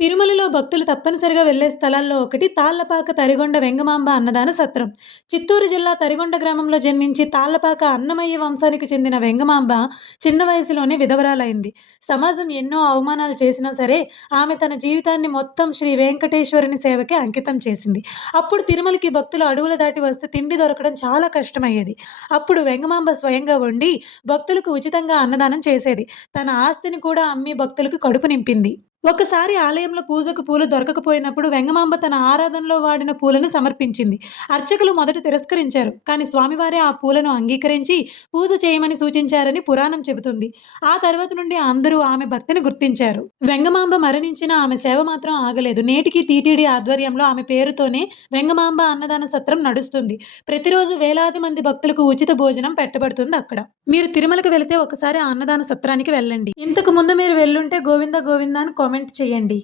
తిరుమలలో భక్తులు తప్పనిసరిగా వెళ్ళే స్థలాల్లో ఒకటి తాళ్ళపాక తరిగొండ వెంగమాంబ అన్నదాన సత్రం. చిత్తూరు జిల్లా తరిగొండ గ్రామంలో జన్మించి తాళ్ళపాక అన్నమయ్య వంశానికి చెందిన వెంగమాంబ చిన్న వయసులోనే విధవరాలైంది. సమాజం ఎన్నో అవమానాలు చేసినా సరే ఆమె తన జీవితాన్ని మొత్తం శ్రీ వెంకటేశ్వరుని సేవకే అంకితం చేసింది. అప్పుడు తిరుమలకి భక్తులు అడవులు దాటి వస్తే తిండి దొరకడం చాలా కష్టమయ్యేది. అప్పుడు వెంగమాంబ స్వయంగా వండి భక్తులకు ఉచితంగా అన్నదానం చేసేది. తన ఆస్తిని కూడా అమ్మి భక్తులకు కడుపు నింపింది. ఒకసారి ఆలయంలో పూజకు పూలు దొరకకపోయినప్పుడు వెంగమాంబ తన ఆరాధనలో వాడిన పూలను సమర్పించింది. అర్చకులు మొదట తిరస్కరించారు. కానీ స్వామివారే ఆ పూలను అంగీకరించి పూజ చేయమని సూచించారని పురాణం చెబుతుంది. ఆ తర్వాత నుండి అందరూ ఆమె భక్తిని గుర్తించారు. వెంగమాంబ మరణించిన ఆమె సేవ మాత్రం ఆగలేదు. నేటికి టీటీడీ ఆధ్వర్యంలో ఆమె పేరుతోనే వెంగమాంబ అన్నదాన సత్రం నడుస్తుంది. ప్రతిరోజు వేలాది మంది భక్తులకు ఉచిత భోజనం పెట్టబడుతుంది అక్కడ. మీరు తిరుమలకు వెళితే ఒకసారి ఆ అన్నదాన సత్రానికి వెళ్ళండి. ఇంతకు ముందు మీరు వెళ్ళుంటే గోవింద గోవిందా అని కామెంట్ చేయండి.